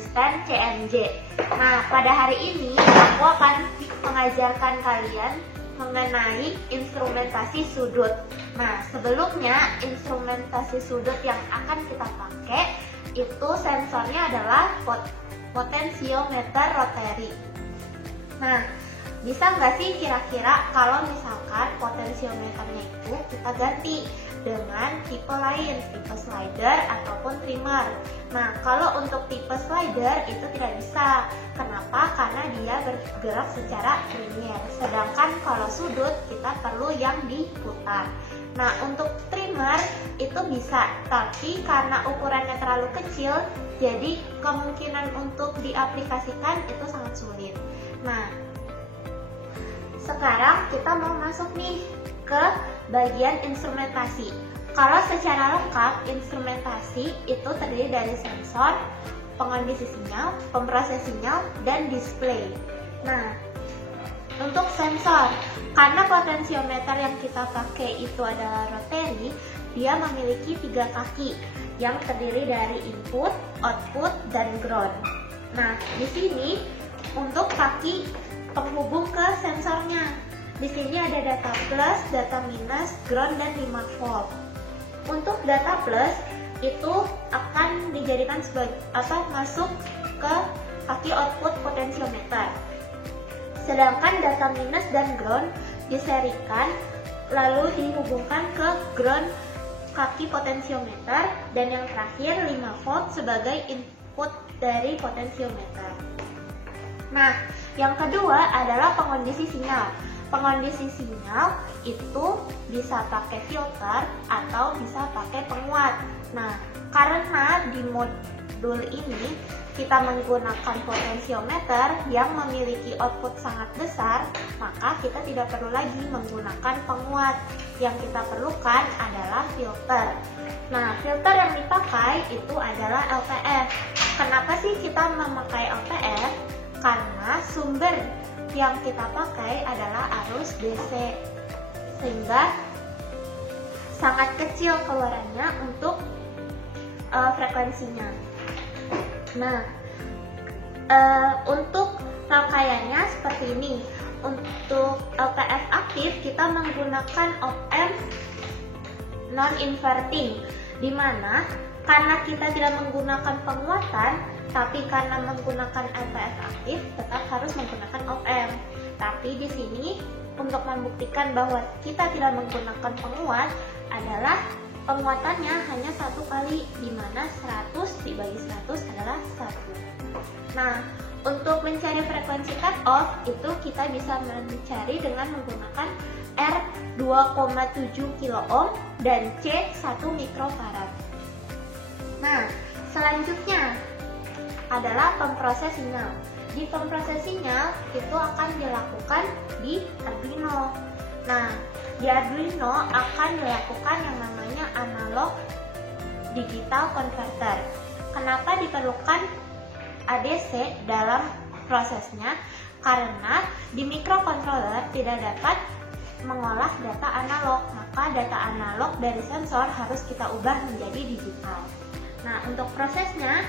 asisten CMJ. Nah, pada hari ini aku akan mengajarkan kalian mengenai instrumentasi sudut. Nah, sebelumnya instrumentasi sudut yang akan kita pakai itu sensornya adalah potensiometer rotary. Nah, bisa nggak sih kira-kira kalau misalkan potensiometernya itu kita ganti dengan tipe lain, tipe slider ataupun trimmer. Nah, kalau untuk tipe slider itu tidak bisa. Kenapa? Karena dia bergerak secara linear. Sedangkan kalau sudut kita perlu yang diputar. Nah, untuk trimmer itu bisa, tapi karena ukurannya terlalu kecil, jadi kemungkinan untuk diaplikasikan itu sangat sulit. Nah, sekarang kita mau masuk nih ke bagian instrumentasi. Kalau secara lengkap, instrumentasi itu terdiri dari sensor, pengondisi sinyal, pemproses sinyal, dan display. Nah, untuk sensor, karena potensiometer yang kita pakai itu adalah rotary, dia memiliki 3 kaki yang terdiri dari input, output, dan ground. Nah, di sini untuk kaki penghubung ke sensornya. Di sini ada data plus, data minus, ground, dan 5 volt. Untuk data plus itu akan dijadikan sebagai masuk ke kaki output potensiometer. Sedangkan data minus dan ground diserikan lalu dihubungkan ke ground kaki potensiometer, dan yang terakhir 5 volt sebagai input dari potensiometer. Nah, yang kedua adalah pengondisi sinyal. Pengondisi sinyal itu bisa pakai filter atau bisa pakai penguat. Nah, karena di modul ini kita menggunakan potensiometer yang memiliki output sangat besar, maka kita tidak perlu lagi menggunakan penguat. Yang kita perlukan adalah filter. Nah, filter yang dipakai itu adalah LPF. Kenapa sih kita memakai LPF? Karena sumber yang kita pakai adalah arus DC, sehingga sangat kecil keluarannya untuk frekuensinya. Nah, untuk rangkaiannya seperti ini. Untuk LPF aktif kita menggunakan op-amp non-inverting, di mana karena kita tidak menggunakan penguatan, tapi karena menggunakan LPF aktif tetap harus menggunakan op-amp. Tapi di sini untuk membuktikan bahwa kita tidak menggunakan penguat adalah penguatannya hanya 1 kali, di mana 100 dibagi 100 adalah 1. Nah, untuk mencari frekuensi cut off itu kita bisa mencari dengan menggunakan R 2,7 kilo ohm dan C 1 mikrofarad. Nah, selanjutnya adalah pemproses sinyal. Di pemproses sinyal itu akan dilakukan di Arduino. Nah, di Arduino akan dilakukan yang namanya analog digital converter. Kenapa diperlukan ADC dalam prosesnya? Karena di microcontroller tidak dapat mengolah data analog, maka data analog dari sensor harus kita ubah menjadi digital. Nah, untuk prosesnya,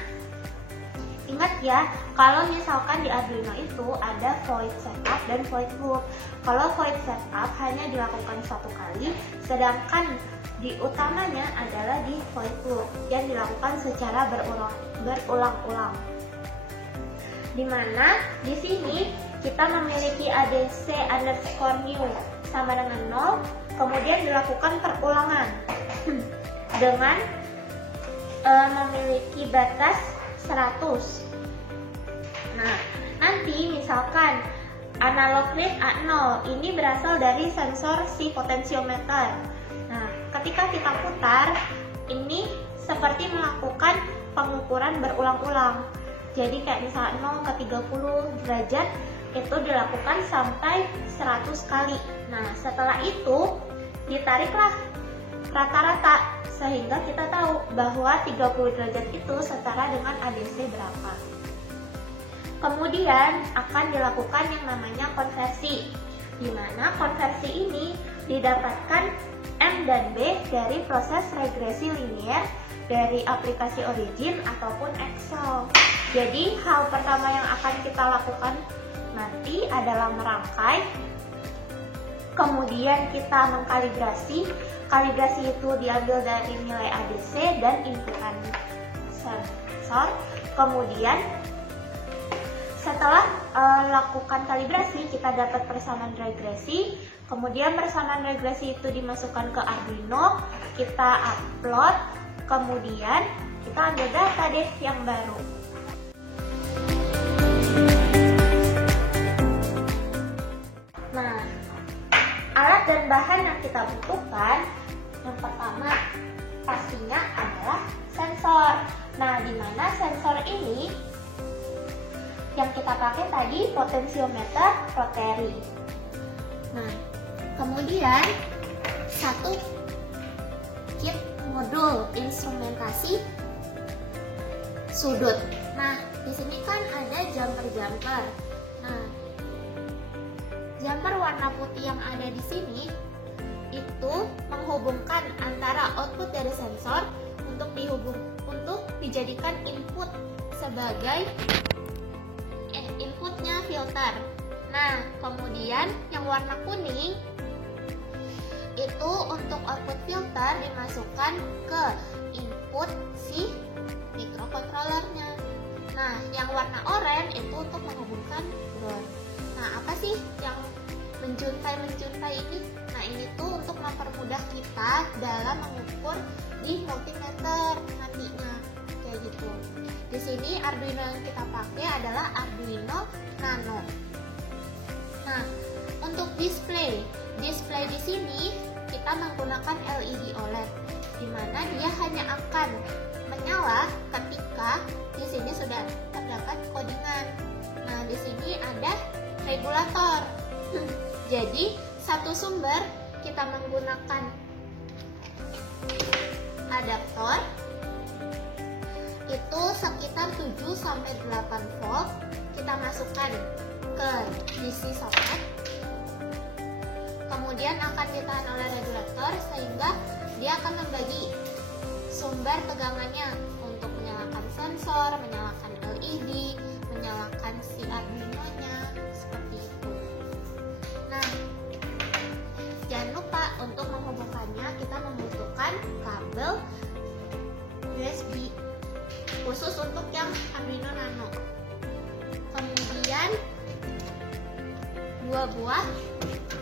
ingat ya, kalau misalkan di Arduino itu ada void setup dan void loop. Kalau void setup hanya dilakukan 1 kali, sedangkan di utamanya adalah di void loop yang dilakukan secara berulang-ulang. Dimana di sini kita memiliki ADC underscore new sama dengan 0, kemudian dilakukan perulangan dengan memiliki batas 100. Nah, nanti misalkan analog read A0 ini berasal dari sensor si potensiometer. Nah, ketika kita putar, ini seperti melakukan pengukuran berulang-ulang. Jadi kayak misalnya 0 ke 30 derajat itu dilakukan sampai 100 kali. Nah, setelah itu ditariklah rata-rata sehingga kita tahu bahwa 30 derajat itu setara dengan ADC berapa. Kemudian akan dilakukan yang namanya konversi, di mana konversi ini didapatkan M dan B dari proses regresi linear dari aplikasi Origin ataupun Excel. Jadi hal pertama yang akan kita lakukan nanti adalah merangkai, kemudian kita mengkalibrasi. Kalibrasi itu diambil dari nilai ADC dan inputan sensor. Kemudian setelah lakukan kalibrasi, kita dapat persamaan regresi. Kemudian persamaan regresi itu dimasukkan ke Arduino, kita upload, kemudian kita ambil data deh yang baru. Nah, alat dan bahan yang kita butuhkan, yang pertama pastinya adalah sensor. Nah, di mana sensor ini yang kita pakai tadi potensiometer rotary. Nah, kemudian satu kit modul instrumentasi sudut. Nah, di sini kan ada jumper-jumper. Nah, jumper warna putih yang ada di sini itu menghubungkan antara output dari sensor untuk dijadikan input sebagai inputnya filter. Nah, kemudian yang warna kuning itu untuk output filter dimasukkan ke input si microcontrollernya. Nah, yang warna oranye itu untuk menghubungkan ground. Nah, apa sih yang menjuntai ini? Nah, ini tuh untuk mempermudah kita dalam mengukur di multimeter nantinya, kayak gitu. Di sini Arduino yang kita pakai adalah Arduino Nano. Nah, untuk display di sini kita menggunakan LED OLED, di mana dia hanya akan menyala ketika di sini sudah terdapat codingan. Nah, di sini ada regulator. Jadi, satu sumber kita menggunakan adaptor itu sekitar 7-8 volt. Kita masukkan ke DC socket, kemudian akan ditahan oleh regulator sehingga dia akan membagi sumber tegangannya untuk menyalakan sensor, menyalakan LED, menyalakan si Arduino-nya, seperti itu. Nah, jangan lupa untuk menghubungkannya kita membutuhkan kabel USB khusus untuk yang Arduino Nano. Kemudian 2 buah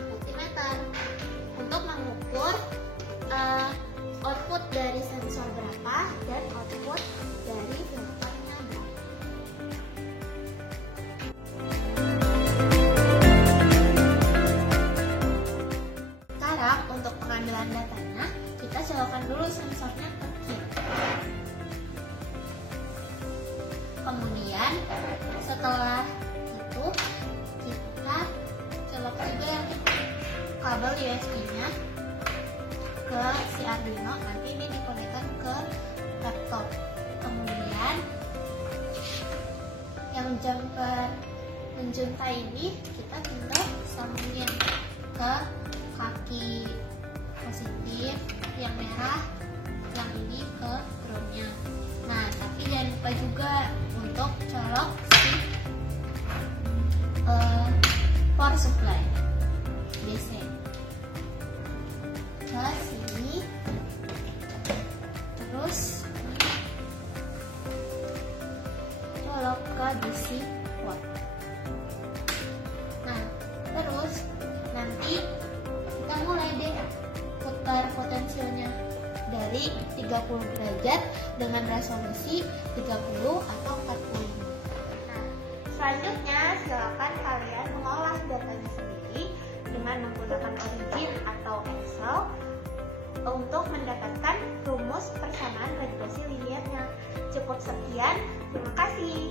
multimeter untuk mengukur output dari sensor berapa dan output dari filternya berapa. Sekarang untuk pengambilan datanya, kita colokkan dulu sensornya ke kit. Kemudian setelah itu kita colok juga yang kabel USB-nya ke si Arduino, nanti ini dikonekkan ke laptop. Kemudian yang jumper menjuntai ini kita tinggal sambungin ke kaki positif, yang merah, yang ini ke groundnya. Nah, tapi jangan lupa juga untuk colok si power supply DC ke sini, terus colok ke DC port. Nah, terus nanti kita mulai deh putar potensionya dari 30 derajat dengan resolusi 30 atau 45. Nah, selanjutnya silakan kalian mengolah datanya sendiri dengan menggunakan Origin atau Excel untuk mendapatkan rumus persamaan regresi liniernya. Cukup sekian, terima kasih.